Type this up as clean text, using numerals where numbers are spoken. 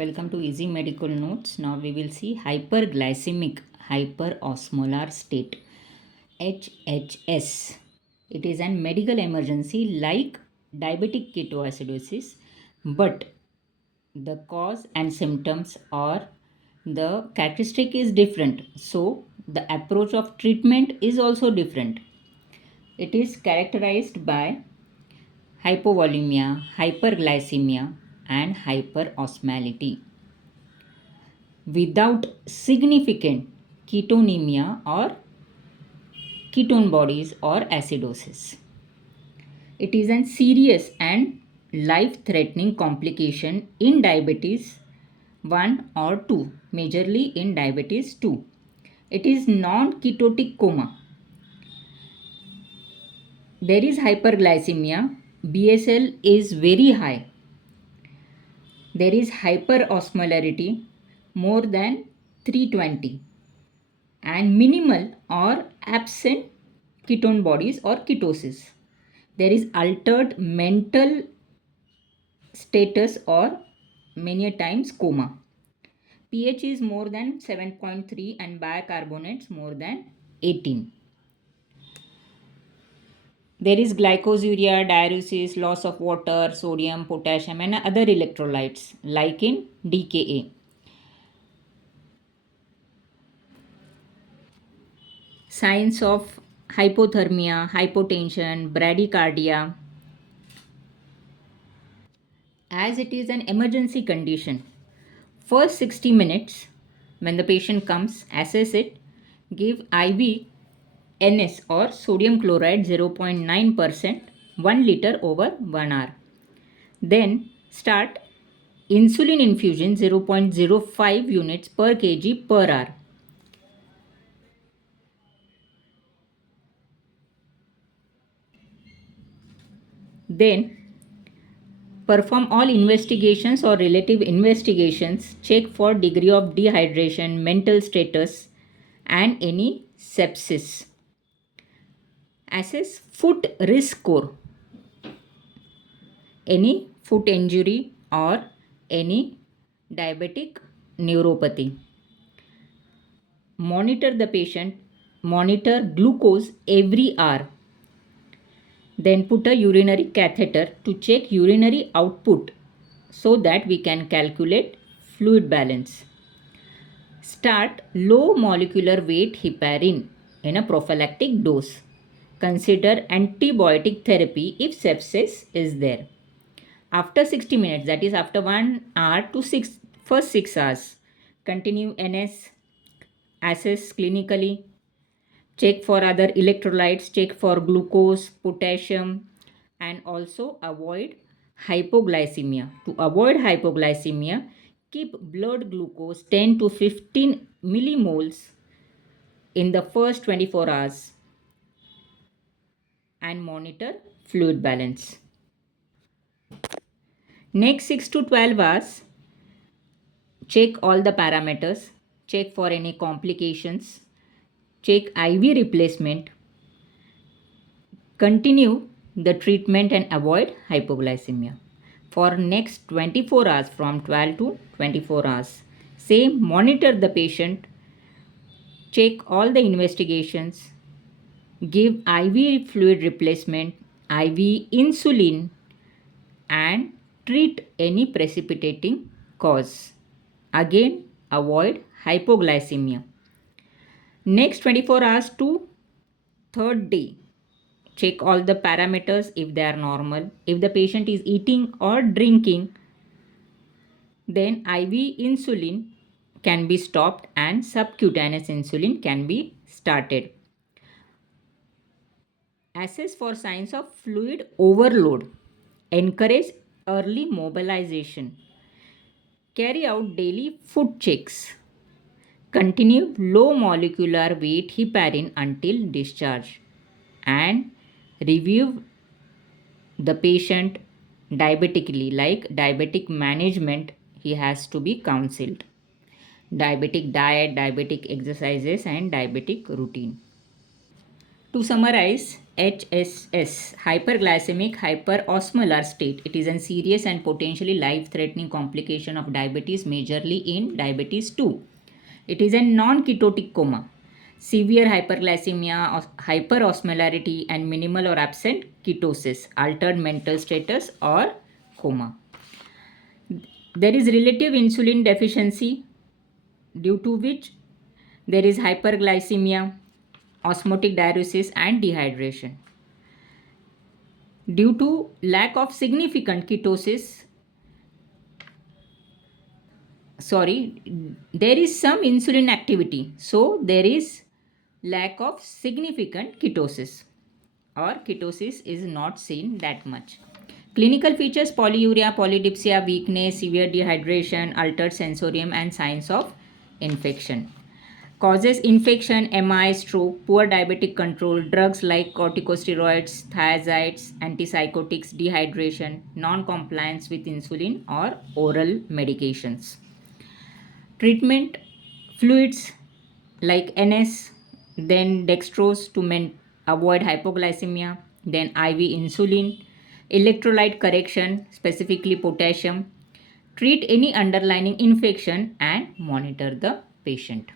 Welcome to Easy Medical Notes. Now we will see hyperglycemic hyperosmolar state, HHS. It is a medical emergency like diabetic ketoacidosis, but the cause and symptoms or the characteristic is different. So the approach of treatment is also different. It is characterized by hypovolemia, hyperglycemia, and hyperosmolality without significant ketonemia or ketone bodies or acidosis. It is a serious and life threatening complication in diabetes 1 or 2, majorly in diabetes 2. It is non ketotic coma. There is hyperglycemia, BSL is very high. There is hyperosmolarity more than 320 and minimal or absent ketone bodies or ketosis. There is altered mental status or many times coma. pH is more than 7.3 and bicarbonates more than 18. There is glycosuria, diuresis, loss of water, sodium, potassium and other electrolytes like in DKA. Signs of hypothermia, hypotension, bradycardia. As it is an emergency condition, first 60 minutes when the patient comes, assess it, give IV NS or sodium chloride 0.9% 1 liter over 1 hour. Then start insulin infusion 0.05 units per kg per hour. Then perform all investigations or relative investigations, check for degree of dehydration, mental status and any sepsis. Assess foot risk score, any foot injury or any diabetic neuropathy. Monitor the patient, monitor glucose every hour. Then put a urinary catheter to check urinary output so that we can calculate fluid balance. Start low molecular weight heparin in a prophylactic dose. Consider antibiotic therapy if sepsis is there. After 60 minutes, that is after 1 hour to first 6 hours, continue NS, assess clinically, check for other electrolytes, check for glucose, potassium, and also avoid hypoglycemia. To avoid hypoglycemia, keep blood glucose 10 to 15 millimoles in the first 24 hours and monitor fluid balance. Next 6 to 12 hours, check all the parameters, check for any complications, check IV replacement, continue the treatment and avoid hypoglycemia. For next 24 hours, from 12 to 24 hours, same, monitor the patient, check all the investigations, give IV fluid replacement, IV insulin and treat any precipitating cause. Again, avoid hypoglycemia. Next 24 hours to third day, check all the parameters if they are normal. If the patient is eating or drinking, then IV insulin can be stopped and subcutaneous insulin can be started. Assess for signs of fluid overload. Encourage early mobilization. Carry out daily food checks. Continue low molecular weight heparin until discharge and review the patient diabetically, like diabetic management. He has to be counseled, diabetic diet, diabetic exercises and diabetic routine. To summarize, HHS, hyperglycemic hyperosmolar state. It is a serious and potentially life-threatening complication of diabetes, majorly in diabetes 2. It is a non-ketotic coma. Severe hyperglycemia, hyperosmolarity, and minimal or absent ketosis, altered mental status, or coma. There is relative insulin deficiency, due to which there is hyperglycemia, osmotic diuresis, and dehydration. Due to lack of significant ketosis, there is some insulin activity, so there is lack of significant ketosis, or ketosis is not seen that much. Clinical features: polyuria, polydipsia, weakness, severe dehydration, altered sensorium, and signs of infection. Causes: infection, MI, stroke, poor diabetic control, drugs like corticosteroids, thiazides, antipsychotics, dehydration, non-compliance with insulin or oral medications. Treatment: fluids like NS, then dextrose to avoid hypoglycemia, then IV insulin, electrolyte correction, specifically potassium. Treat any underlying infection and monitor the patient.